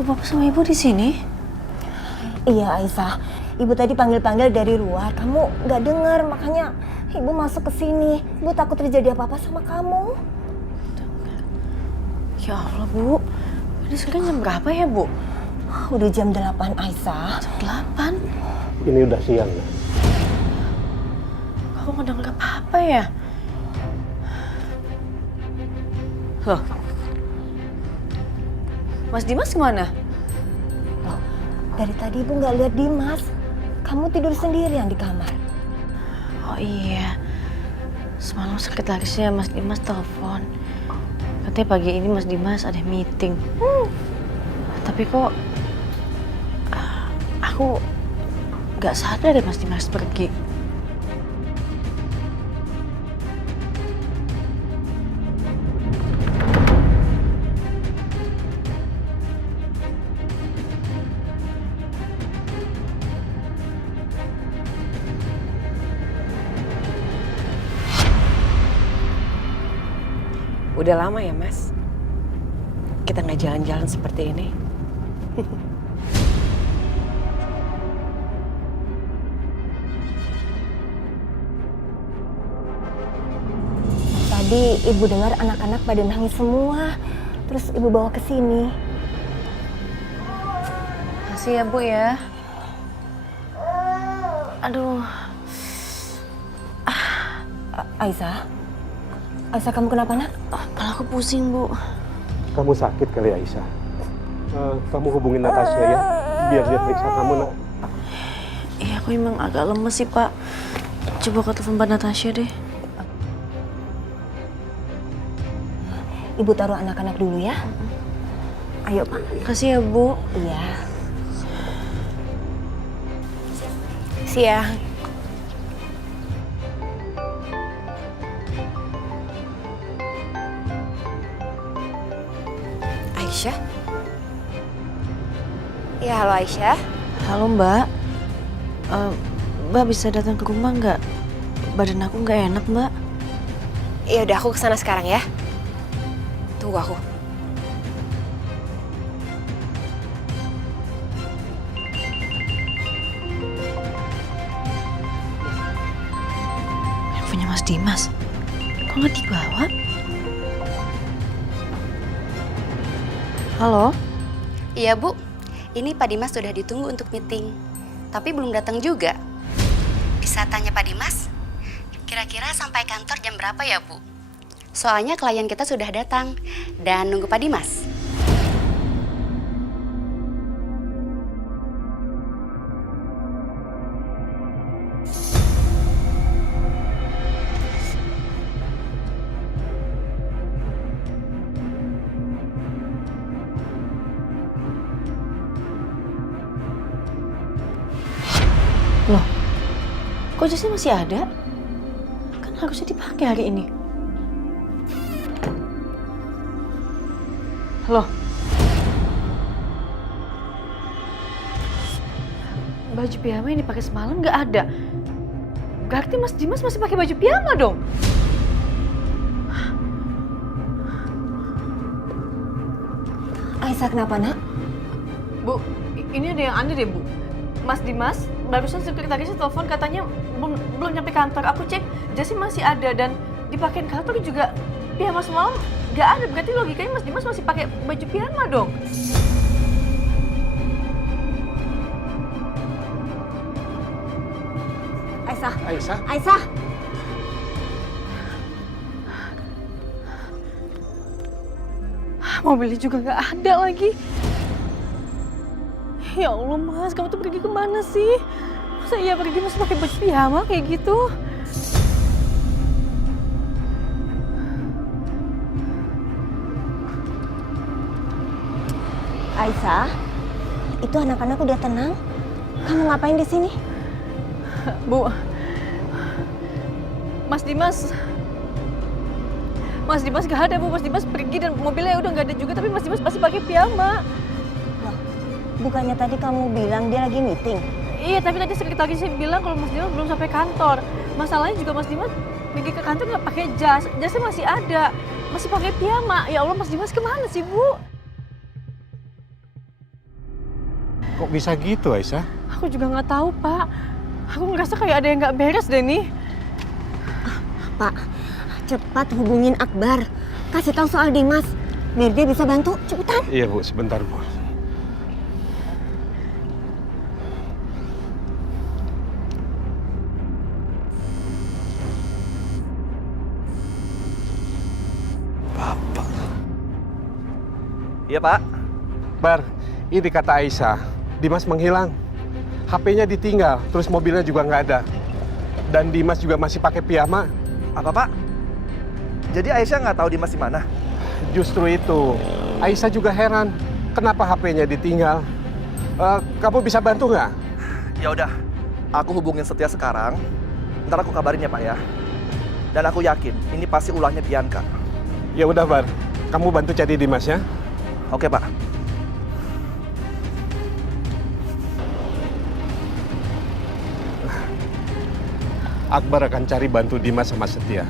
Kok Bapak sama Ibu di sini? Iya Aisyah, Ibu tadi panggil-panggil dari luar, kamu nggak dengar, makanya Ibu masuk ke sini. Ibu takut terjadi apa-apa sama kamu. Ya Allah Bu, ini sekarang jam berapa ya Bu? Udah jam 8 Aisyah. Jam 8? Ini udah siang ya. Aku nggak denger apa-apa ya? Loh, Mas Dimas kemana? Loh, dari tadi Ibu nggak lihat Dimas. Kamu tidur sendirian di kamar. Oh iya, semalam sekretarisnya Mas Dimas telepon. Katanya pagi ini Mas Dimas ada meeting. Tapi kok aku nggak sadar deh Mas Dimas pergi. Udah lama ya Mas, kita nggak jalan-jalan seperti ini. Tadi Ibu dengar anak-anak pada nangis semua. Terus Ibu bawa ke sini. Makasih ya Bu ya. Aduh, Aisyah, Aisyah kamu kenapa nak? kepala aku pusing Bu. Kamu sakit kali Aisyah. Kamu hubungin Natasha ya, biar dia periksa kamu nak. Iya aku emang agak lemes sih Pak. Coba aku telepon Mbak Natasha deh. Ibu taruh anak-anak dulu ya. Ayo Pak. Makasih ya Bu. Iya. Siang. Aisyah? Ya, halo Aisyah. Halo Mbak. Mbak bisa datang ke rumah nggak? Badan aku nggak enak Mbak. Ya udah, aku kesana sekarang ya. Tunggu aku. Handphonenya Mas Dimas. Kok nggak dibawa? Halo? Iya Bu, ini Pak Dimas sudah ditunggu untuk meeting, tapi belum datang juga. Bisa tanya Pak Dimas, kira-kira sampai kantor jam berapa ya Bu? Soalnya klien kita sudah datang dan nunggu Pak Dimas. Loh, kok jasnya masih ada? Kan harusnya dipakai hari ini. Loh, baju piyama yang dipakai semalam nggak ada. Berarti Mas Dimas masih pakai baju piyama dong? Aisyah kenapa nak? Bu, ini ada yang aneh deh Bu. Mas Dimas, barusan sekretarisnya telepon katanya belum nyampe kantor. Aku cek jasnya masih ada dan dipakein kantor juga piyama semalam nggak ada. Berarti logikanya Mas Dimas masih pakai baju piyama dong. Aisyah. Aisyah? Aisyah. Mobilnya juga nggak ada lagi. Ya Allah Mas, kamu tuh pergi kemana sih? Masa iya pergi masih pakai baju piyama kayak gitu? Aisyah, itu anak-anak udah tenang. Kamu ngapain di sini? Bu, Mas Dimas gak ada Bu. Mas Dimas pergi dan mobilnya udah nggak ada juga. Tapi Mas Dimas masih pakai piyama. Loh, bukannya tadi kamu bilang dia lagi meeting? Iya, tapi tadi sekretarisnya bilang kalau Mas Dimas belum sampai kantor. Masalahnya juga Mas Dimas pergi ke kantor nggak pakai jas. Jasnya masih ada, masih pakai piyama. Ya Allah, Mas Dimas kemana sih Bu? Kok bisa gitu, Aisyah? Aku juga nggak tahu, Pak. Aku ngerasa kayak ada yang nggak beres deh nih. Pak, cepat hubungin Akbar. Kasih tahu soal Dimas. Biar dia bisa bantu, cepetan. Iya, Bu, sebentar, Bu. Iya, Pak. Bar, ini kata Aisyah, Dimas menghilang. HP-nya ditinggal, terus mobilnya juga nggak ada. Dan Dimas juga masih pakai piyama. Apa, Pak? Jadi Aisyah nggak tahu Dimas di mana? Justru itu, Aisyah juga heran, kenapa HP-nya ditinggal. Kamu bisa bantu nggak? Ya udah, aku hubungin Setia sekarang. Ntar aku kabarin ya, Pak ya. Dan aku yakin ini pasti ulahnya Bianca. Ya udah, Bar, kamu bantu cari Dimas ya. Oke, Pak. Akbar akan cari bantu Dimas sama Setia.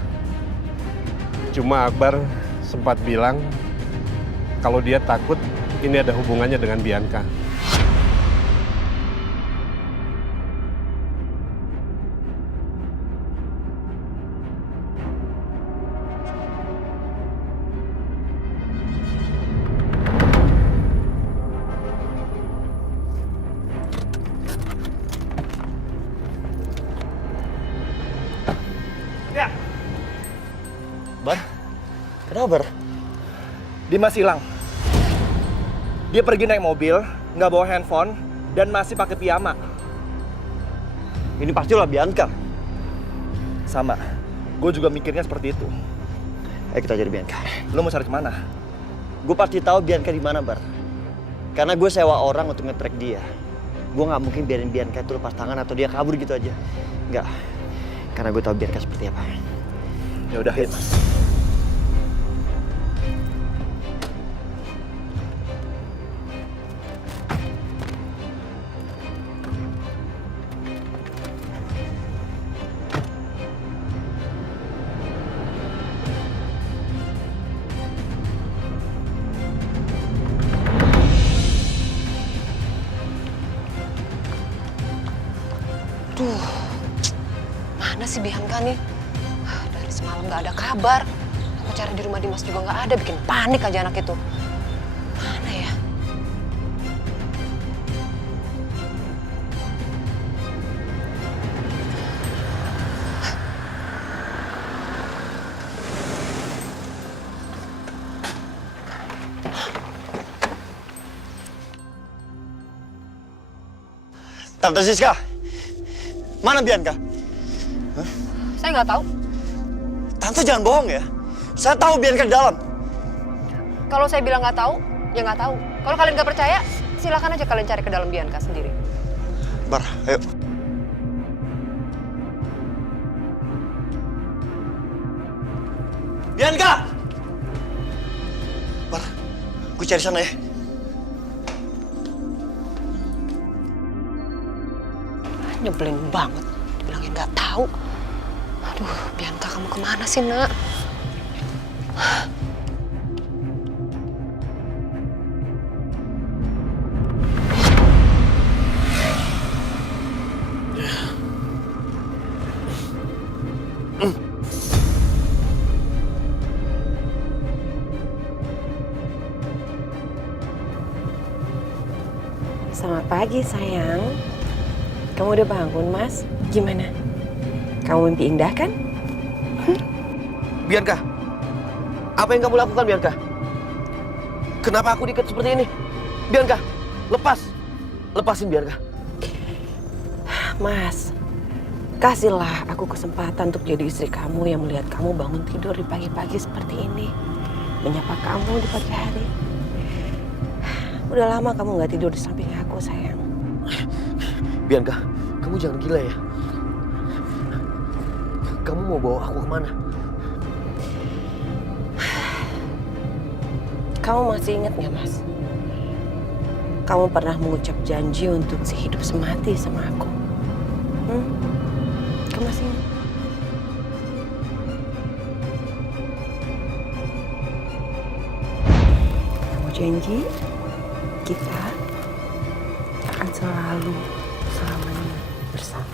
Cuma Akbar sempat bilang kalau dia takut ini ada hubungannya dengan Bianca. Bar, kenapa, Bar? Dimas hilang. Dia pergi naik mobil, nggak bawa handphone, dan masih pakai piyama. Ini pasti ulah Bianca. Sama, gue juga mikirnya seperti itu. Ayo kita cari Bianca. Lo mau cari kemana? Gue pasti tahu Bianca di mana, Bar. Karena gue sewa orang untuk nge-track dia. Gue nggak mungkin biarin Bianca itu lepas tangan atau dia kabur gitu aja. Nggak. Karena gue tahu Bianca seperti apa. Ya udah, hit. Duh, mana sih Bianca nih? Dari semalam nggak ada kabar. Aku cari di rumah Dimas juga nggak ada, bikin panik aja anak itu. Mana ya? Tante Siska, mana Bianca? Saya nggak tahu. Tante jangan bohong ya. Saya tahu Bianca di dalam. Kalau saya bilang nggak tahu, ya nggak tahu. Kalau kalian nggak percaya, silakan aja kalian cari ke dalam Bianca sendiri. Bar, ayo. Bianca! Bar, gue cari sana ya. Nyebelin banget, dibilangin nggak tahu. Aduh, Bianca kamu kemana sih, Nak? Selamat pagi, sayang. Kamu udah bangun, Mas? Gimana? Kamu mimpi indah, kan? Bianca, apa yang kamu lakukan, Bianca? Kenapa aku diikat seperti ini? Bianca, lepasin Bianca. Mas, kasihlah aku kesempatan untuk jadi istri kamu yang melihat kamu bangun tidur di pagi-pagi seperti ini. Menyapa kamu di pagi hari. Udah lama kamu nggak tidur di samping aku, sayang. Bianca, kamu jangan gila ya. Kamu mau bawa aku kemana? Kamu masih ingat nggak, Mas? Kamu pernah mengucap janji untuk sehidup semati sama aku. Kamu masih ingat? Kamu janji kita akan selalu selamanya bersama.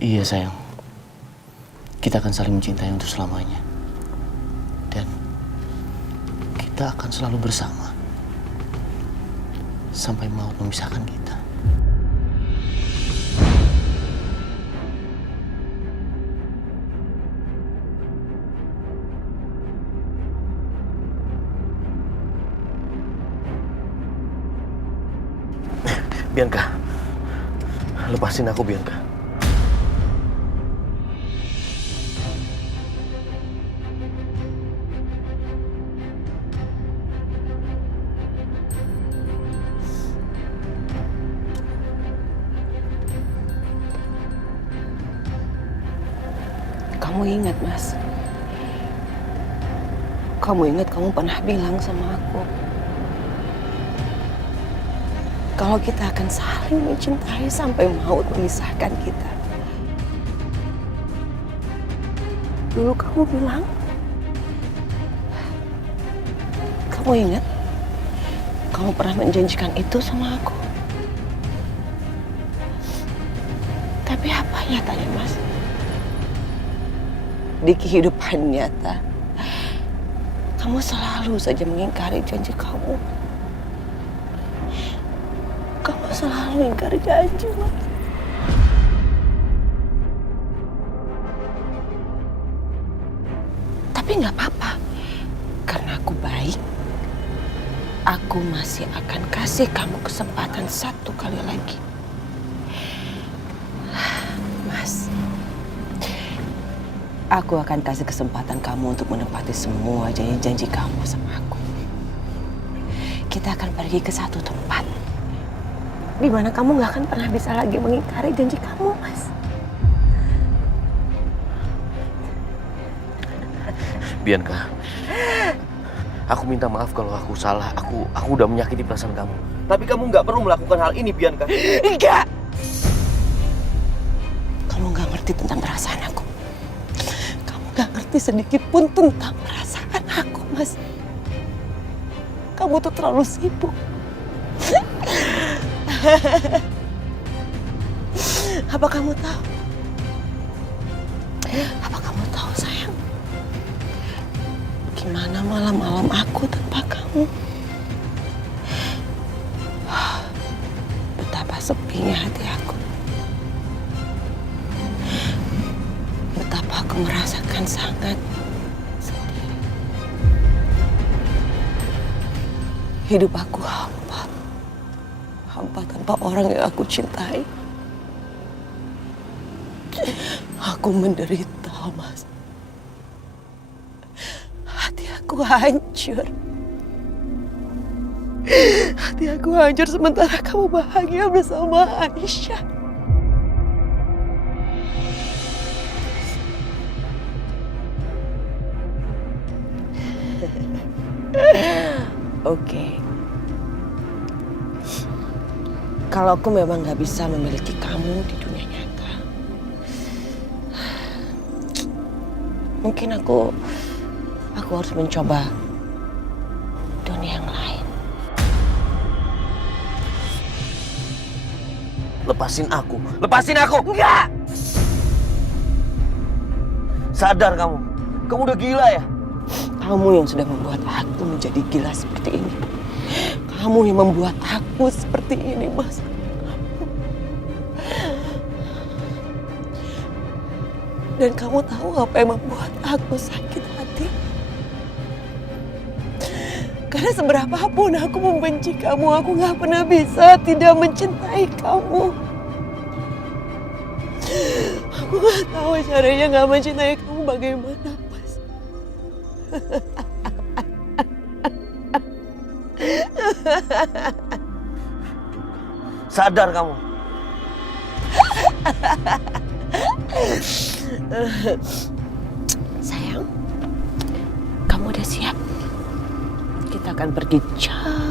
Iya sayang, kita akan saling mencintai untuk selamanya. Dan kita akan selalu bersama sampai maut memisahkan kita. Bianca, lepasin aku Bianca. Kamu ingat, Mas? Kamu ingat kamu pernah bilang sama aku kalau kita akan saling mencintai sampai maut memisahkan kita. Dulu kamu bilang, kamu ingat? Kamu pernah menjanjikan itu sama aku. Tapi apa nyatanya, Mas? Di kehidupan nyata, kamu selalu saja mengingkari janji kamu. Kamu selalu ingkar janji, Mas. Tapi nggak apa-apa, karena aku baik. Aku masih akan kasih kamu kesempatan satu kali lagi. Mas, aku akan kasih kesempatan kamu untuk menepati semua janji-janji kamu sama aku. Kita akan pergi ke satu tempat di mana kamu gak akan pernah bisa lagi mengingkari janji kamu, Mas. Bianca, aku minta maaf kalau aku salah. Aku udah menyakiti perasaan kamu. Tapi kamu nggak perlu melakukan hal ini, Bianca. Enggak! Kamu gak ngerti tentang perasaan aku. Kamu gak ngerti sedikit pun tentang perasaan aku, Mas. Kamu tuh terlalu sibuk. Apa kamu tahu? Apa kamu tahu, sayang? Gimana malam-malam aku tanpa kamu? Betapa sepinya hati aku. Betapa aku merasakan sangat sendiri. Hidup aku hampa. Hampa tanpa orang yang aku cintai. Aku menderita, Mas. Hati aku hancur. Hati aku hancur sementara kamu bahagia bersama Aisyah. Oke. Kalau aku memang gak bisa memiliki kamu di dunia nyata, mungkin aku harus mencoba dunia yang lain. Lepasin aku. Lepasin aku. Enggak! Sadar kamu. Kamu udah gila ya? Kamu yang sudah membuat aku menjadi gila seperti ini. Kamu yang membuat aku seperti ini, Mas. Dan kamu tahu apa yang membuat aku sakit hati? Karena seberapapun aku membenci kamu, aku gak pernah bisa tidak mencintai kamu. Aku gak tahu caranya gak mencintai kamu bagaimana, Mas. Sadar kamu. Sayang, kamu udah siap? Kita akan pergi jauh